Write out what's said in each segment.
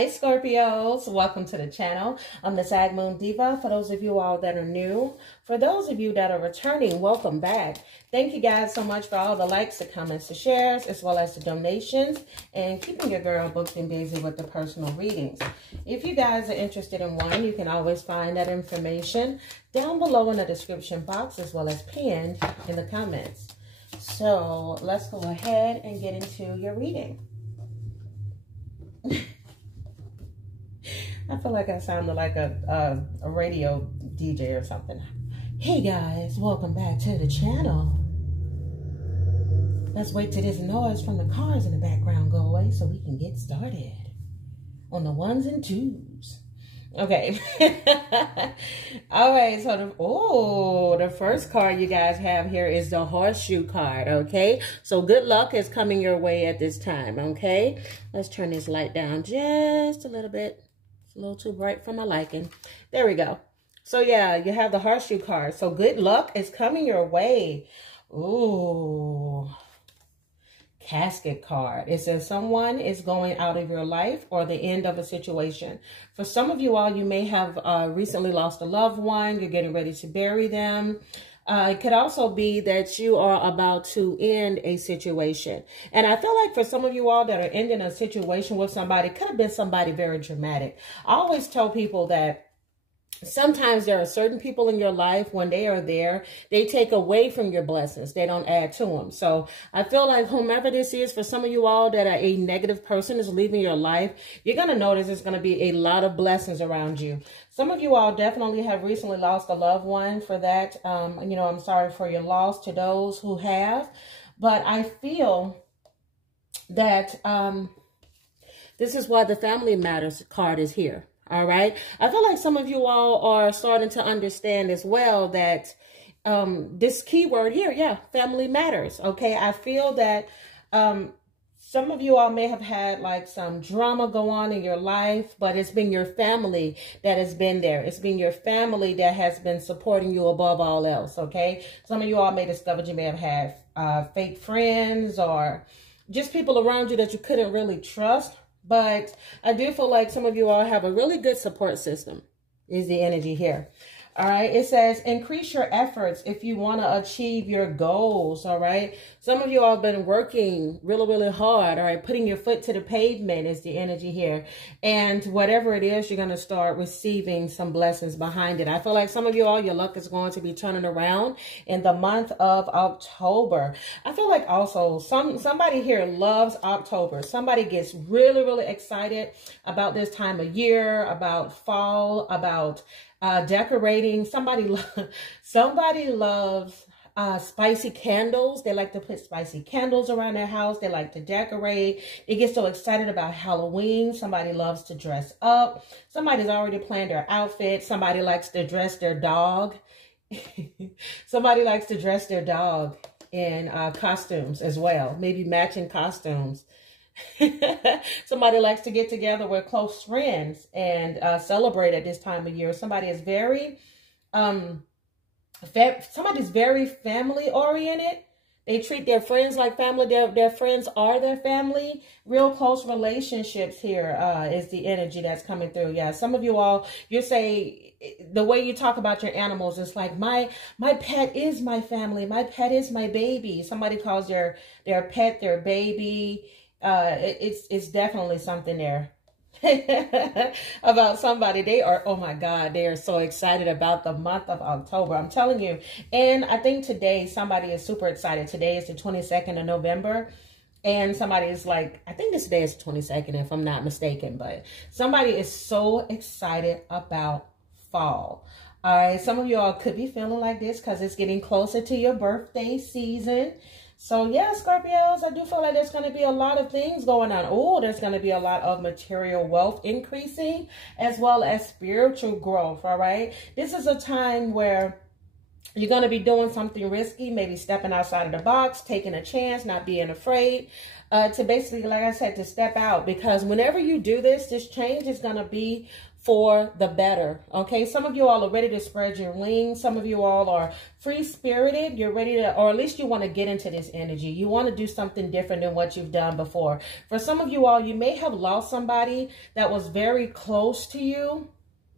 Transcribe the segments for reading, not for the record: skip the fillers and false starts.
Hi Scorpios, welcome to the channel. I'm the Sag Moon Diva. For those of you all that are new, for those of you that are returning, welcome back. Thank you guys so much for all the likes, the comments, the shares, as well as the donations, and keeping your girl booked and busy with the personal readings. If you guys are interested in one, you can always find that information down below in the description box, as well as pinned in the comments. So let's go ahead and get into your reading. I feel like I sounded like a radio DJ or something. Hey guys, welcome back to the channel. Let's wait till this noise from the cars in the background go away so we can get started on the ones and twos. Okay. All right, so the first card you guys have here is the horseshoe card, okay? So good luck is coming your way at this time, okay? Let's turn this light down just a little bit. It's a little too bright for my liking. There we go. So yeah, you have the horseshoe card. So good luck is coming your way. Ooh. Casket card. It says someone is going out of your life or the end of a situation. For some of you all, you may have recently lost a loved one. You're getting ready to bury them. It could also be that you are about to end a situation. And I feel like for some of you all that are ending a situation with somebody, it could have been somebody very dramatic. I always tell people that sometimes there are certain people in your life, when they are there, they take away from your blessings. They don't add to them. So I feel like whomever this is, for some of you all that are a negative person is leaving your life, you're going to notice there's going to be a lot of blessings around you. Some of you all definitely have recently lost a loved one. For that, you know, I'm sorry for your loss to those who have. But I feel that this is why the Family Matters card is here. All right. I feel like some of you all are starting to understand as well that this keyword here, yeah, family matters. Okay. I feel that some of you all may have had like some drama go on in your life, but it's been your family that has been there. It's been your family that has been supporting you above all else. Okay. Some of you all may discover you may have had fake friends or just people around you that you couldn't really trust. But I do feel like some of you all have a really good support system is the energy here. All right. It says increase your efforts if you want to achieve your goals. All right. Some of you all have been working really, really hard. All right. Putting your foot to the pavement is the energy here. And whatever it is, you're going to start receiving some blessings behind it. I feel like some of you all, your luck is going to be turning around in the month of October. I feel like also somebody here loves October. Somebody gets really, really excited about this time of year, about fall, about decorating. Somebody loves spicy candles. They like to put spicy candles around their house. They like to decorate. They get so excited about Halloween. Somebody loves to dress up. Somebody's already planned their outfit. Somebody likes to dress their dog. Somebody likes to dress their dog in costumes as well. Maybe matching costumes. Somebody likes to get together with close friends and celebrate at this time of year. Somebody is very somebody's very family oriented. They treat their friends like family. Their friends are their family. Real close relationships here is the energy that's coming through. Yeah, some of you all, you say the way you talk about your animals, it's like my pet is my family. My pet is my baby. Somebody calls their pet their baby. It's definitely something there about somebody. They are, oh my God, they are so excited about the month of October. I'm telling you. And I think today somebody is super excited. Today is the 22nd of November. And somebody is like, I think this day is the 22nd if I'm not mistaken, but somebody is so excited about fall. All right. Some of you all could be feeling like this because it's getting closer to your birthday season. So yeah, Scorpios, I do feel like there's going to be a lot of things going on. Oh, there's going to be a lot of material wealth increasing as well as spiritual growth. All right. This is a time where you're going to be doing something risky, maybe stepping outside of the box, taking a chance, not being afraid, to basically, like I said, to step out. Because whenever you do this, this change is going to be for the better. Okay, some of you all are ready to spread your wings. Some of you all are free-spirited. You're ready to, or at least you want to get into this energy. You want to do something different than what you've done before. For some of you all, you may have lost somebody that was very close to you,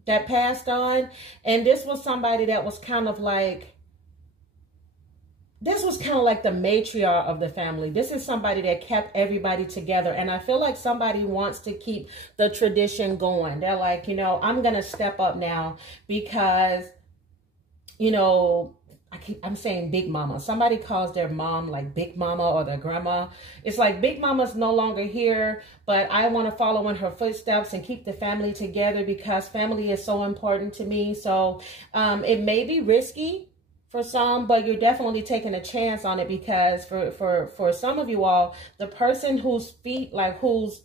that passed on. And this was somebody that was kind of like, this was kind of like the matriarch of the family. This is somebody that kept everybody together. And I feel like somebody wants to keep the tradition going. They're like, you know, I'm going to step up now because, you know, I'm saying big mama. Somebody calls their mom like big mama or their grandma. It's like big mama's no longer here, but I want to follow in her footsteps and keep the family together because family is so important to me. So it may be risky for some, but you're definitely taking a chance on it because for some of you all, the person whose feet, like whose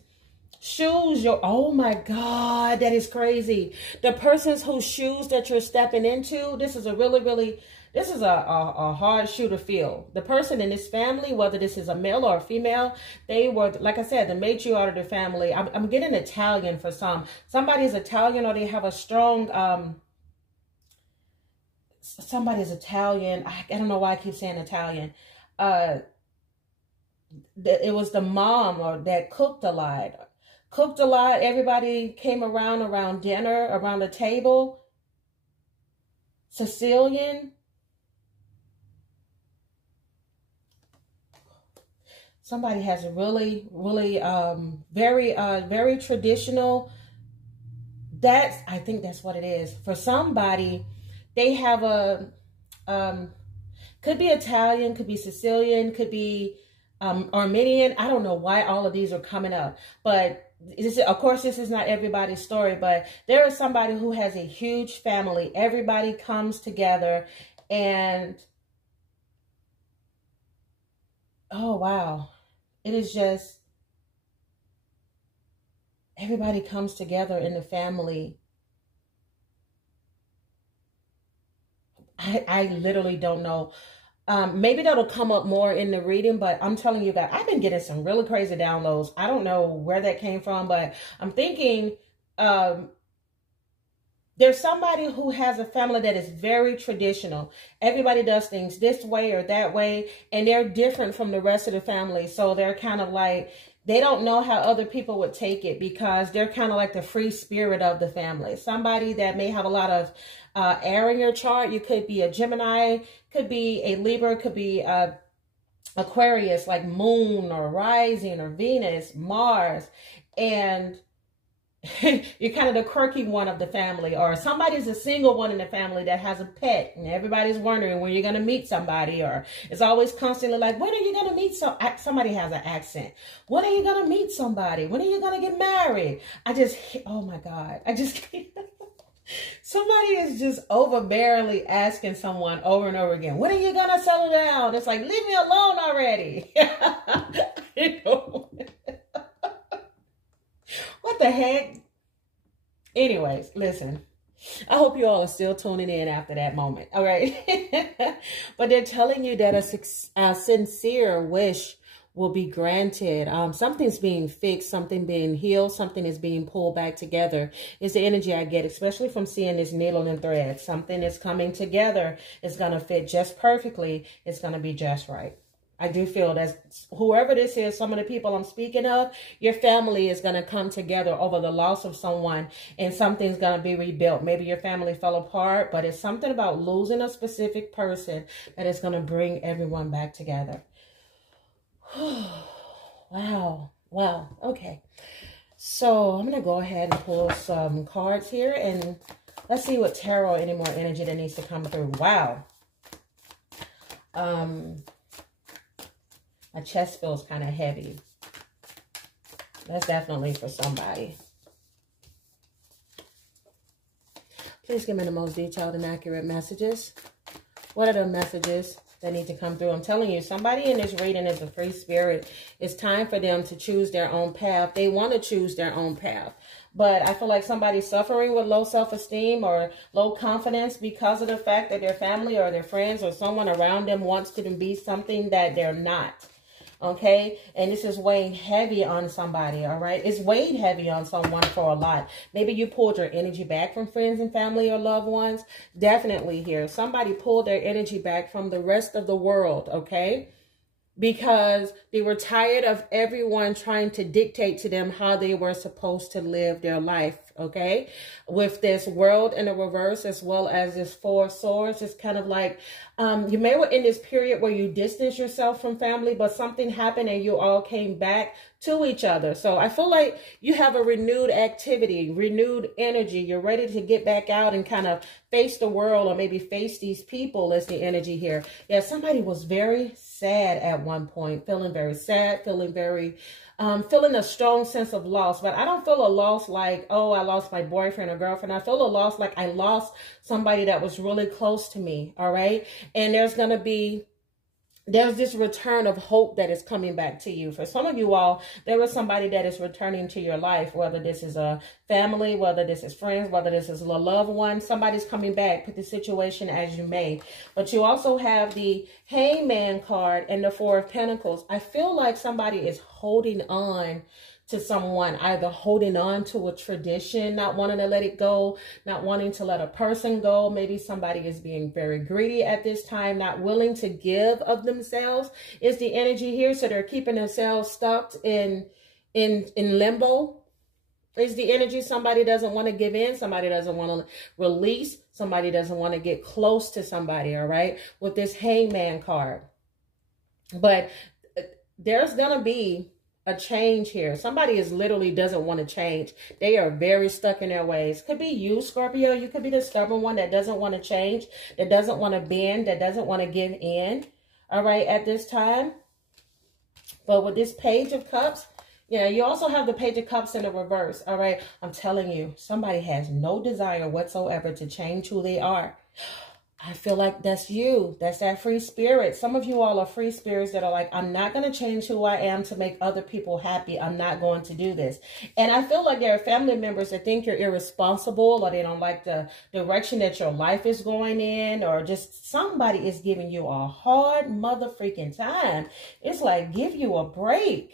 shoes you're, oh my God, that is crazy. The person's whose shoes that you're stepping into, this is a really, this is a hard shoe to fill. The person in this family, whether this is a male or a female, they were, like I said, the matriarch of the family. I'm getting Italian for some. Somebody's Italian or they have a strong, somebody's Italian. I don't know why I keep saying Italian. It was the mom or that cooked a lot. Everybody came around dinner, around the table. Sicilian. Somebody has a really, very traditional. I think that's what it is. For somebody, they have a, could be Italian, could be Sicilian, could be Armenian. I don't know why all of these are coming up. But of course, this is not everybody's story. But there is somebody who has a huge family. Everybody comes together and, oh, wow. It is just, everybody comes together in the family. I literally don't know. Maybe that'll come up more in the reading, but I'm telling you guys, I've been getting some really crazy downloads. I don't know where that came from, but I'm thinking there's somebody who has a family that is very traditional. Everybody does things this way or that way, and they're different from the rest of the family. So they're kind of like, they don't know how other people would take it because they're kind of like the free spirit of the family. Somebody that may have a lot of air in your chart. You could be a Gemini, could be a Libra, could be Aquarius, like Moon or Rising or Venus, Mars. And you're kind of the quirky one of the family, or somebody's a single one in the family that has a pet and everybody's wondering when you're going to meet somebody, or it's always constantly like, when are you going to meet somebody has an accent. When are you going to meet somebody? When are you going to get married? Oh my God. Somebody is just overbearingly asking someone over and over again, when are you going to settle down? It's like, leave me alone already. You know? What the heck? Anyways, listen. I hope you all are still tuning in after that moment. All right. But they're telling you that a sincere wish will be granted. Something's being fixed, something being healed, something is being pulled back together. It's the energy I get, especially from seeing this needle and thread. Something is coming together. It's going to fit just perfectly. It's going to be just right. I do feel that whoever this is, some of the people I'm speaking of, your family is going to come together over the loss of someone, and something's going to be rebuilt. Maybe your family fell apart, but it's something about losing a specific person that is going to bring everyone back together. Wow. Okay. So I'm going to go ahead and pull some cards here, and let's see what tarot, any more energy that needs to come through. Wow. My chest feels kind of heavy. That's definitely for somebody. Please give me the most detailed and accurate messages. What are the messages that need to come through? I'm telling you, somebody in this reading is a free spirit. It's time for them to choose their own path. They want to choose their own path. But I feel like somebody's suffering with low self-esteem or low confidence because of the fact that their family or their friends or someone around them wants to be something that they're not. Okay, and this is weighing heavy on somebody. All right, it's weighed heavy on someone for a lot. Maybe you pulled your energy back from friends and family or loved ones. Definitely here, somebody pulled their energy back from the rest of the world. Okay, because they were tired of everyone trying to dictate to them how they were supposed to live their life. Okay, with this world in the reverse, as well as this Four of Swords, it's kind of like you may were in this period where you distanced yourself from family, but something happened and you all came back to each other. So I feel like you have a renewed activity, renewed energy. You're ready to get back out and kind of face the world, or maybe face these people is the energy here. Yeah, somebody was very sad at one point, feeling very sad, feeling very feeling a strong sense of loss. But I don't feel a loss like, oh, I lost my boyfriend or girlfriend. I feel a loss like I lost somebody that was really close to me. All right. And there's this return of hope that is coming back to you. For some of you all, there was somebody that is returning to your life, whether this is a family, whether this is friends, whether this is a loved one. Somebody's coming back. Put the situation as you may. But you also have the Hangman card and the Four of Pentacles. I feel like somebody is holding on to someone, either holding on to a tradition, not wanting to let it go, not wanting to let a person go. Maybe somebody is being very greedy at this time, not willing to give of themselves is the energy here. So they're keeping themselves stuck in limbo is the energy. Somebody doesn't want to give in. Somebody doesn't want to release. Somebody doesn't want to get close to somebody, all right, with this Hangman card. But there's going to be a change here. Somebody is literally doesn't want to change. They are very stuck in their ways. Could be you, Scorpio. You could be the stubborn one that doesn't want to change, that doesn't want to bend, that doesn't want to give in. All right, at this time. But with this Page of Cups, yeah, you also have the Page of Cups in the reverse. All right, I'm telling you, somebody has no desire whatsoever to change who they are. I feel like that's you. That's that free spirit. Some of you all are free spirits that are like, I'm not going to change who I am to make other people happy. I'm not going to do this. And I feel like there are family members that think you're irresponsible, or they don't like the direction that your life is going in, or just somebody is giving you a hard mother freaking time. It's like, give you a break.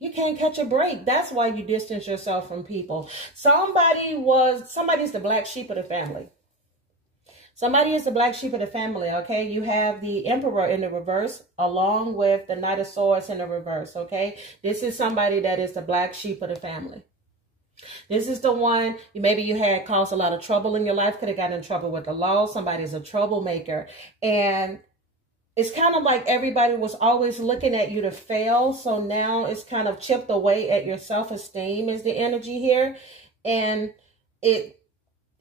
You can't catch a break. That's why you distance yourself from people. Somebody's the black sheep of the family. Somebody is the black sheep of the family, okay? You have the Emperor in the reverse, along with the Knight of Swords in the reverse, okay? This is somebody that is the black sheep of the family. This is the one, maybe you had caused a lot of trouble in your life, could have gotten in trouble with the law. Somebody's a troublemaker. And it's kind of like everybody was always looking at you to fail. So now it's kind of chipped away at your self-esteem is the energy here. And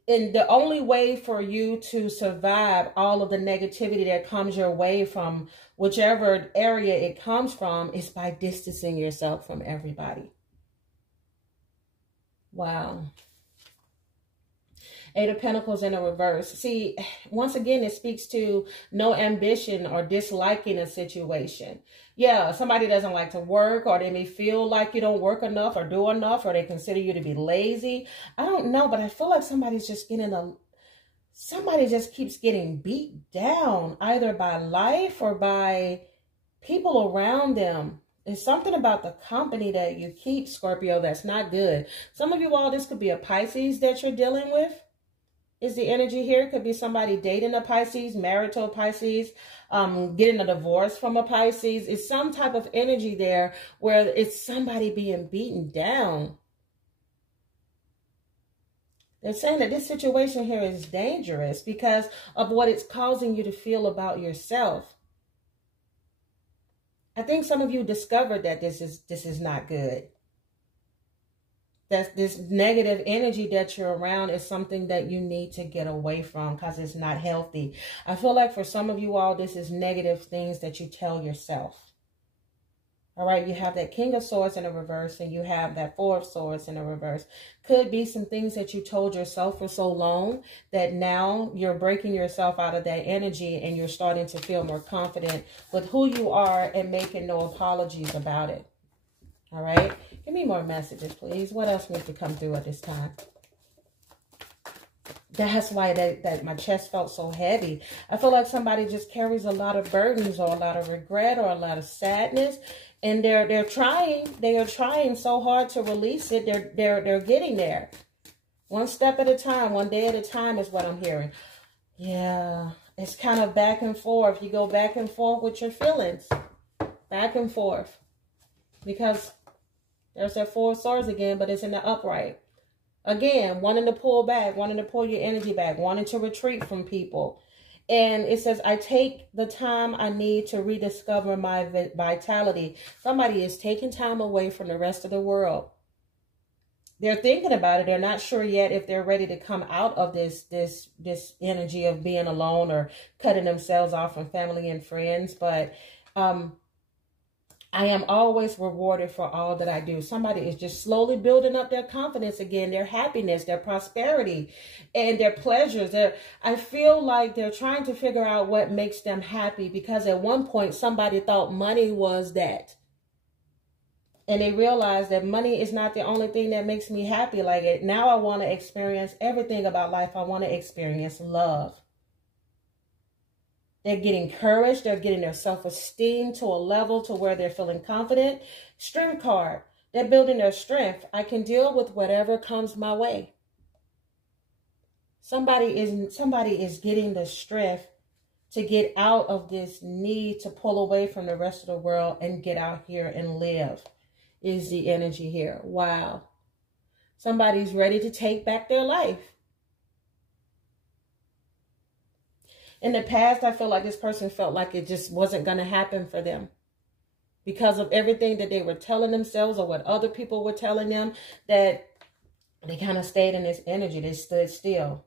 the only way for you to survive all of the negativity that comes your way from whichever area it comes from is by distancing yourself from everybody. Wow. Eight of Pentacles in a reverse. See, once again, it speaks to no ambition or disliking a situation. Yeah, somebody doesn't like to work, or they may feel like you don't work enough or do enough, or they consider you to be lazy. I don't know, but I feel like somebody's just somebody just keeps getting beat down, either by life or by people around them. There's something about the company that you keep, Scorpio, that's not good. Some of you all, this could be a Pisces that you're dealing with. Is the energy here. Could be somebody dating a Pisces, married to a Pisces, getting a divorce from a Pisces. It's some type of energy there where it's somebody being beaten down. They're saying that this situation here is dangerous because of what it's causing you to feel about yourself. I think some of you discovered that this is not good. That this negative energy that you're around is something that you need to get away from because it's not healthy. I feel like for some of you all, this is negative things that you tell yourself. All right, you have that King of Swords in the reverse, and you have that Four of Swords in the reverse. Could be some things that you told yourself for so long that now you're breaking yourself out of that energy and you're starting to feel more confident with who you are and making no apologies about it. All right, give me more messages, please. What else needs to come through at this time? That's why that my chest felt so heavy. I feel like somebody just carries a lot of burdens or a lot of regret or a lot of sadness, and they're trying so hard to release it. They're getting there. One step at a time, one day at a time is what I'm hearing. Yeah, it's kind of back and forth. You go back and forth with your feelings. Back and forth. Because there's that Four of Swords again, but it's in the upright. Again, wanting to pull back, wanting to pull your energy back, wanting to retreat from people. And it says, I take the time I need to rediscover my vitality. Somebody is taking time away from the rest of the world. They're thinking about it. They're not sure yet if they're ready to come out of this energy of being alone or cutting themselves off from family and friends. But I am always rewarded for all that I do. Somebody is just slowly building up their confidence again, their happiness, their prosperity, and their pleasures. I feel like they're trying to figure out what makes them happy, because at one point somebody thought money was that. And they realized that money is not the only thing that makes me happy. Like now I want to experience everything about life. I want to experience love. They're getting courage. They're getting their self-esteem to a level to where they're feeling confident. Strength card. They're building their strength. I can deal with whatever comes my way. Somebody is getting the strength to get out of this need to pull away from the rest of the world and get out here and live. Is the energy here. Wow. Somebody's ready to take back their life. In the past, I feel like this person felt like it just wasn't going to happen for them because of everything that they were telling themselves or what other people were telling them, that they kind of stayed in this energy. They stood still.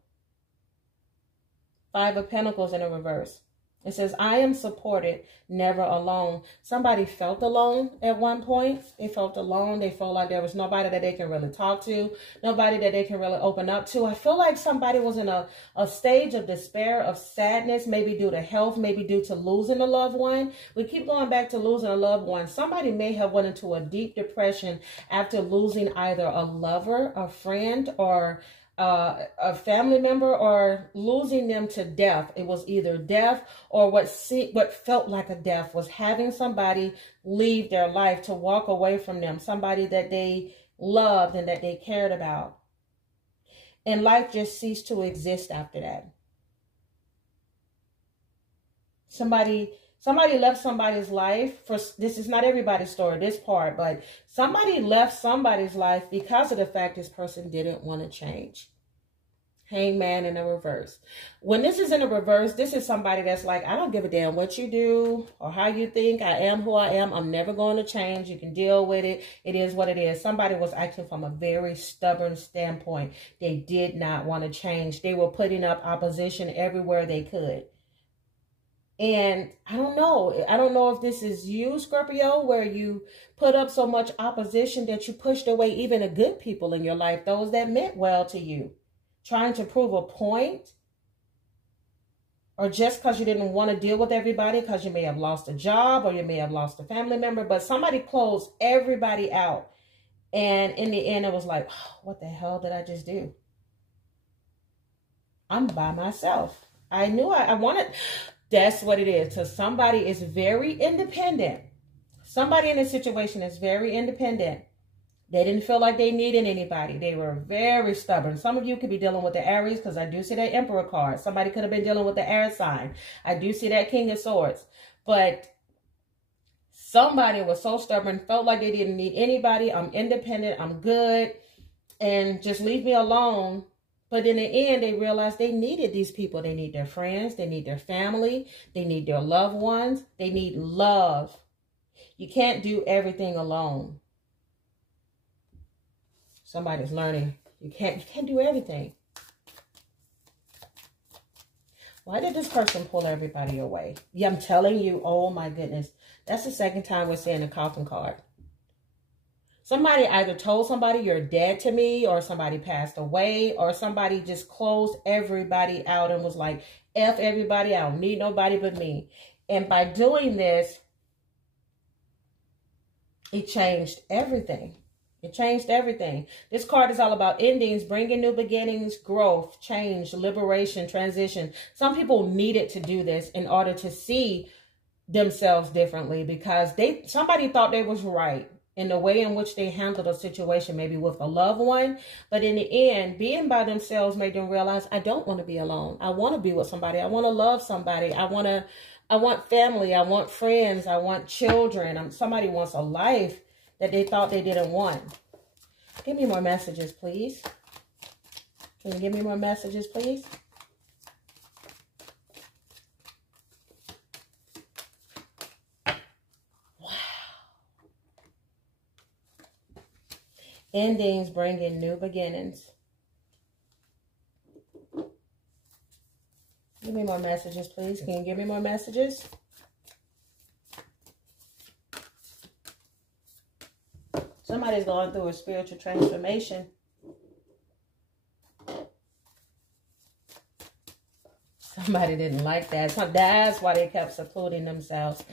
Five of Pentacles in a reverse. It says, I am supported, never alone. Somebody felt alone at one point. They felt alone. They felt like there was nobody that they can really talk to, nobody that they can really open up to. I feel like somebody was in a stage of despair, of sadness, maybe due to health, maybe due to losing a loved one. We keep going back to losing a loved one. Somebody may have went into a deep depression after losing either a lover, a friend, or a family member, or losing them to death. It was either death or what felt like a death was having somebody leave their life, to walk away from them, somebody that they loved and that they cared about. And life just ceased to exist after that. Somebody left somebody's life. This is not everybody's story, this part, but somebody left somebody's life because of the fact this person didn't want to change. Hangman in a reverse. When this is in a reverse, this is somebody that's like, I don't give a damn what you do or how you think. I am who I am. I'm never going to change. You can deal with it. It is what it is. Somebody was acting from a very stubborn standpoint. They did not want to change. They were putting up opposition everywhere they could. And I don't know if this is you, Scorpio, where you put up so much opposition that you pushed away even the good people in your life, those that meant well to you, trying to prove a point, or just because you didn't want to deal with everybody because you may have lost a job or you may have lost a family member, but somebody closed everybody out. And in the end, it was like, oh, what the hell did I just do? I'm by myself. I knew I wanted... That's what it is. So somebody is very independent. Somebody in a situation is very independent. They didn't feel like they needed anybody. They were very stubborn. Some of you could be dealing with the Aries, because I do see that Emperor card. Somebody could have been dealing with the air sign. I do see that King of Swords. But somebody was so stubborn, felt like they didn't need anybody. I'm independent. I'm good. And just leave me alone. But in the end, they realized they needed these people. They need their friends. They need their family. They need their loved ones. They need love. You can't do everything alone. Somebody's learning. You can't do everything. Why did this person pull everybody away? Yeah, I'm telling you, oh my goodness. That's the second time we're seeing the coffin card. Somebody either told somebody you're dead to me, or somebody passed away, or somebody just closed everybody out and was like, F everybody, I don't need nobody but me. And by doing this, it changed everything. It changed everything. This card is all about endings, bringing new beginnings, growth, change, liberation, transition. Some people needed to do this in order to see themselves differently, because somebody thought they was right in the way in which they handled a situation, maybe with a loved one. But in the end, being by themselves made them realize, I don't want to be alone. I want to be with somebody. I want to love somebody. I want family. I want friends. I want children. Somebody wants a life that they thought they didn't want. Give me more messages, please. Can you give me more messages, please? Wow. Endings bring in new beginnings. Give me more messages, please. Can you give me more messages? Somebody's going through a spiritual transformation. Somebody didn't like that. So that's why they kept secluding themselves.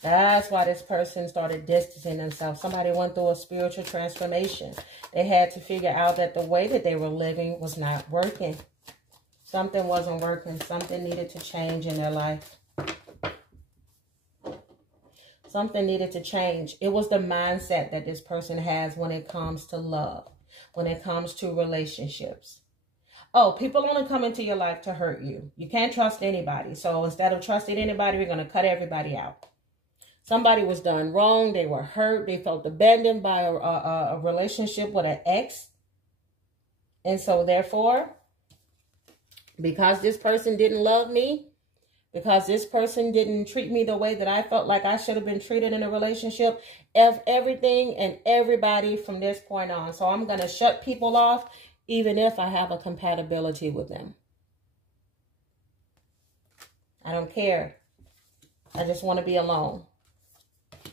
That's why this person started distancing themselves. Somebody went through a spiritual transformation. They had to figure out that the way that they were living was not working. Something wasn't working. Something needed to change in their life. Something needed to change. It was the mindset that this person has when it comes to love, when it comes to relationships. Oh, people only come into your life to hurt you. You can't trust anybody. So instead of trusting anybody, we're going to cut everybody out. Somebody was done wrong. They were hurt. They felt abandoned by a relationship with an ex. And so therefore, because this person didn't love me, because this person didn't treat me the way that I felt like I should have been treated in a relationship, everything and everybody from this point on. So I'm going to shut people off, even if I have a compatibility with them. I don't care. I just want to be alone.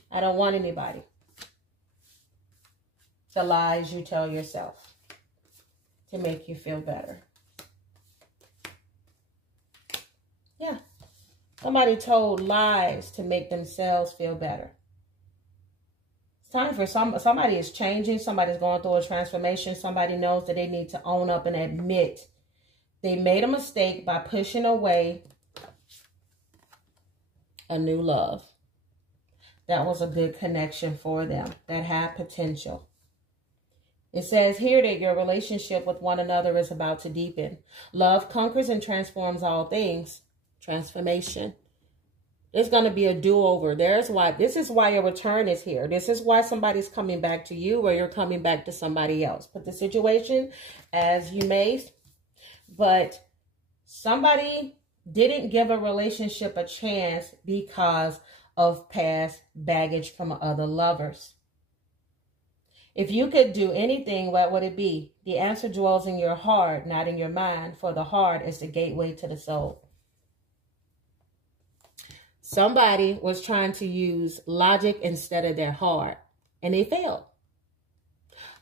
I don't want anybody. The lies you tell yourself to make you feel better. Yeah. Somebody told lies to make themselves feel better. It's time for somebody is changing. Somebody's going through a transformation. Somebody knows that they need to own up and admit they made a mistake by pushing away a new love. That was a good connection for them that had potential. It says here that your relationship with one another is about to deepen. Love conquers and transforms all things. Transformation. There's going to be a do-over. This is why your return is here. This is why somebody's coming back to you, or you're coming back to somebody else. Put the situation as you may, but somebody didn't give a relationship a chance because of past baggage from other lovers. If you could do anything, what would it be? The answer dwells in your heart, not in your mind, for the heart is the gateway to the soul. Somebody was trying to use logic instead of their heart, and they failed.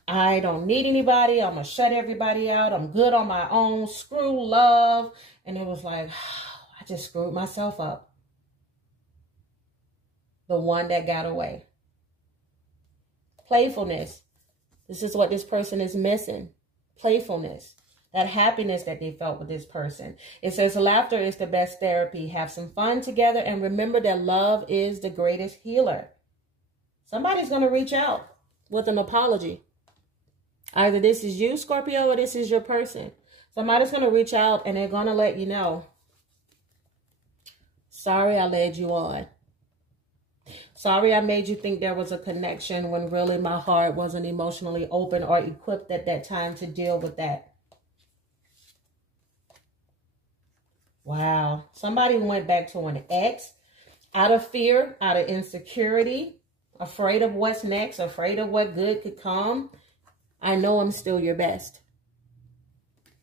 I don't need anybody. I'm going to shut everybody out. I'm good on my own. Screw love. And it was like, I just screwed myself up. The one that got away. Playfulness. This is what this person is missing. Playfulness. That happiness that they felt with this person. It says laughter is the best therapy. Have some fun together and remember that love is the greatest healer. Somebody's going to reach out with an apology. Either this is you, Scorpio, or this is your person. Somebody's going to reach out and they're going to let you know, sorry I led you on. Sorry I made you think there was a connection when really my heart wasn't emotionally open or equipped at that time to deal with that. Wow. Somebody went back to an ex out of fear, out of insecurity, afraid of what's next, afraid of what good could come. I know I'm still your best.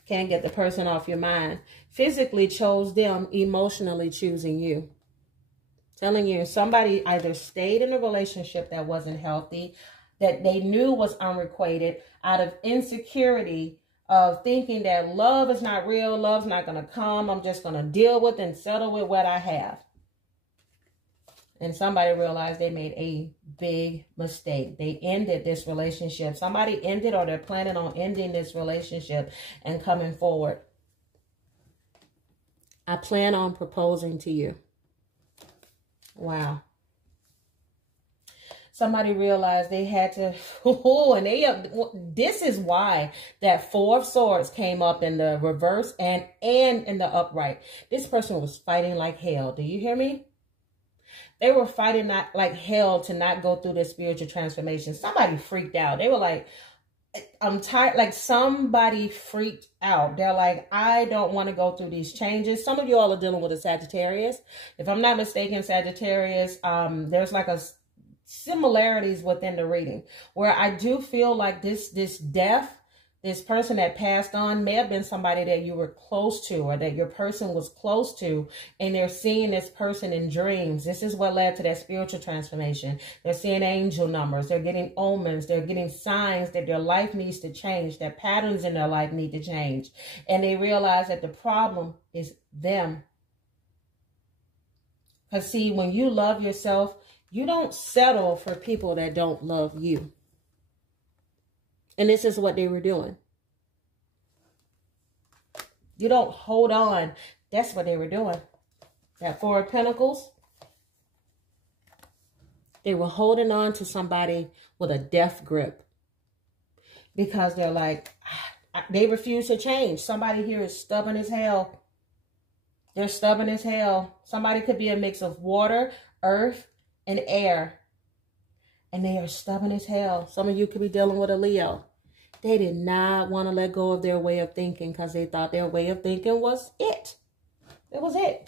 Can't get the person off your mind. Physically chose them, emotionally choosing you. Telling you, somebody either stayed in a relationship that wasn't healthy, that they knew was unrequited, out of insecurity, of thinking that love is not real, love's not going to come, I'm just going to deal with and settle with what I have. And somebody realized they made a big mistake. They ended this relationship. Somebody ended, or they're planning on ending this relationship and coming forward. I plan on proposing to you. Wow. Somebody realized they had to, this is why that Four of Swords came up in the reverse and in the upright. This person was fighting like hell. Do you hear me? They were fighting like hell to not go through this spiritual transformation. Somebody freaked out. They were like, I'm tired. Like, somebody freaked out. They're like, I don't want to go through these changes. Some of you all are dealing with a Sagittarius. If I'm not mistaken, Sagittarius, there's like a similarities within the reading where I do feel like this death, this person that passed on may have been somebody that you were close to, or that your person was close to, and they're seeing this person in dreams. This is what led to that spiritual transformation. They're seeing angel numbers. They're getting omens. They're getting signs that their life needs to change, that patterns in their life need to change. And they realize that the problem is them. Because see, when you love yourself, you don't settle for people that don't love you. And this is what they were doing. You don't hold on. That's what they were doing. That Four of Pentacles. They were holding on to somebody with a death grip. Because they're like, they refuse to change. Somebody here is stubborn as hell. They're stubborn as hell. Somebody could be a mix of water, earth, and air. And they are stubborn as hell. Some of you could be dealing with a Leo. They did not want to let go of their way of thinking because they thought their way of thinking was it. It was it.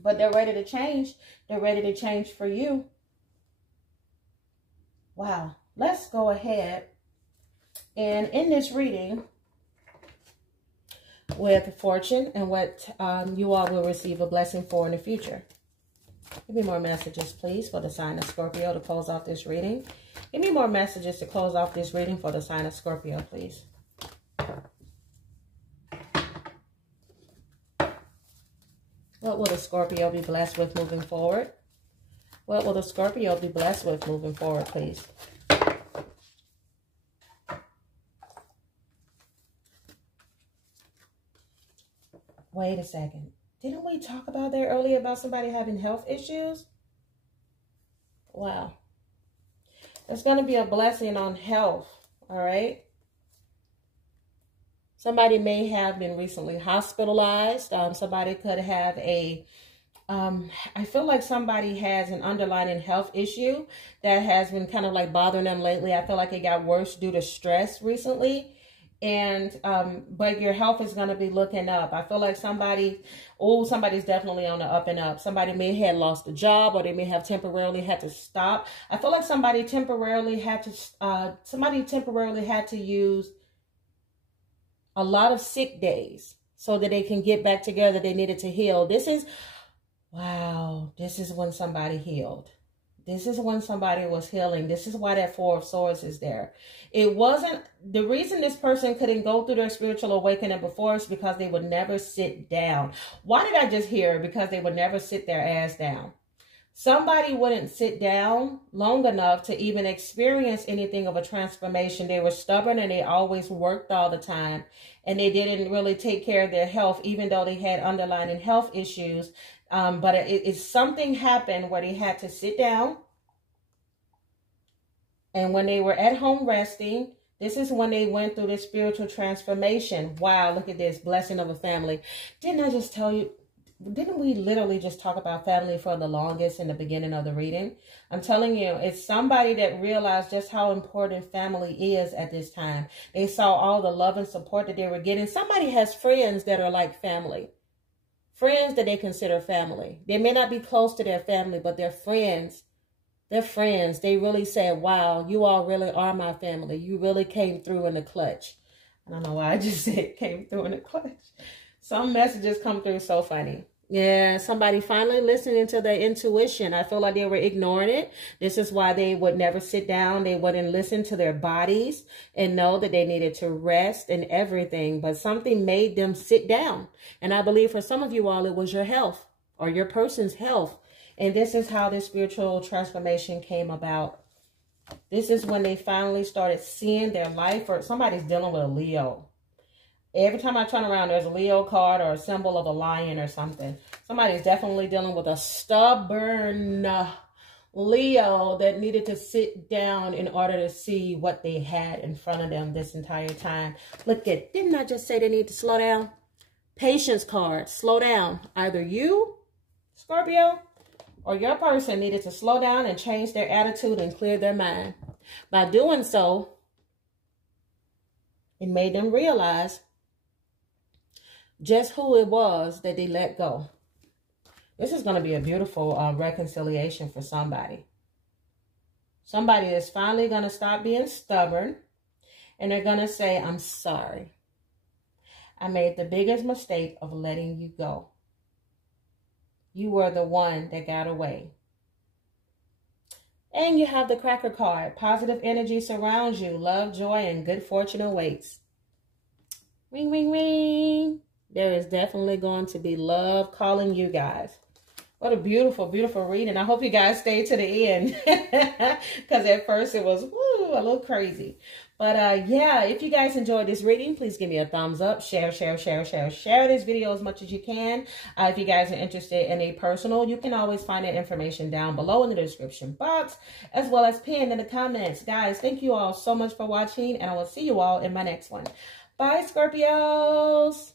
But they're ready to change. They're ready to change for you. Wow. Let's go ahead. And in this reading, with fortune and what you all will receive a blessing for in the future. Give me more messages, please, for the sign of Scorpio to close off this reading. Give me more messages to close off this reading for the sign of Scorpio, please. What will the Scorpio be blessed with moving forward? What will the Scorpio be blessed with moving forward, please? Wait a second. Didn't we talk about that earlier about somebody having health issues? Wow. There's going to be a blessing on health, all right? Somebody may have been recently hospitalized. Somebody could have a, I feel like somebody has an underlying health issue that has been kind of like bothering them lately. I feel like it got worse due to stress recently. And, but your health is going to be looking up. I feel like somebody's definitely on the up and up. Somebody may have lost a job, or they may have temporarily had to stop. I feel like somebody temporarily had to use a lot of sick days so that they can get back together. They needed to heal. This is when somebody healed. This is when somebody was healing. This is why that Four of Swords is there. It wasn't, the reason this person couldn't go through their spiritual awakening before is because they would never sit down. Why did I just hear? Because they would never sit their ass down. Somebody wouldn't sit down long enough to even experience anything of a transformation. They were stubborn and they always worked all the time. And they didn't really take care of their health, even though they had underlying health issues. But something happened where they had to sit down. And when they were at home resting, this is when they went through this spiritual transformation. Wow, look at this. Blessing of a family. Didn't I just tell you? Didn't we literally just talk about family for the longest in the beginning of the reading? I'm telling you, it's somebody that realized just how important family is at this time. They saw all the love and support that they were getting. Somebody has friends that are like family. Friends that they consider family. They may not be close to their family, but they're friends. They're friends. They really said, wow, you all really are my family. You really came through in the clutch. I don't know why I just said came through in the clutch. Some messages come through so funny. Yeah, somebody finally listening to their intuition. I feel like they were ignoring it. This is why they would never sit down. They wouldn't listen to their bodies and know that they needed to rest and everything. But something made them sit down. And I believe for some of you all, it was your health or your person's health. And this is how this spiritual transformation came about. This is when they finally started seeing their life, or somebody's dealing with a Leo. Every time I turn around, there's a Leo card or a symbol of a lion or something. Somebody's definitely dealing with a stubborn Leo that needed to sit down in order to see what they had in front of them this entire time. Look at, didn't I just say they need to slow down? Patience card, slow down. Either you, Scorpio, or your person needed to slow down and change their attitude and clear their mind. By doing so, it made them realize just who it was that they let go. This is going to be a beautiful reconciliation for somebody. Somebody is finally going to stop being stubborn, and they're going to say, I'm sorry. I made the biggest mistake of letting you go. You were the one that got away. And you have the cracker card. Positive energy surrounds you. Love, joy, and good fortune awaits. Ring, ring, ring. There is definitely going to be love calling you guys. What a beautiful, beautiful reading. I hope you guys stayed to the end. Because at first it was a little crazy. But yeah, if you guys enjoyed this reading, please give me a thumbs up. Share this video as much as you can. If you guys are interested in a personal, you can always find that information down below in the description box, as well as pinned in the comments. Guys, thank you all so much for watching, and I will see you all in my next one. Bye, Scorpios.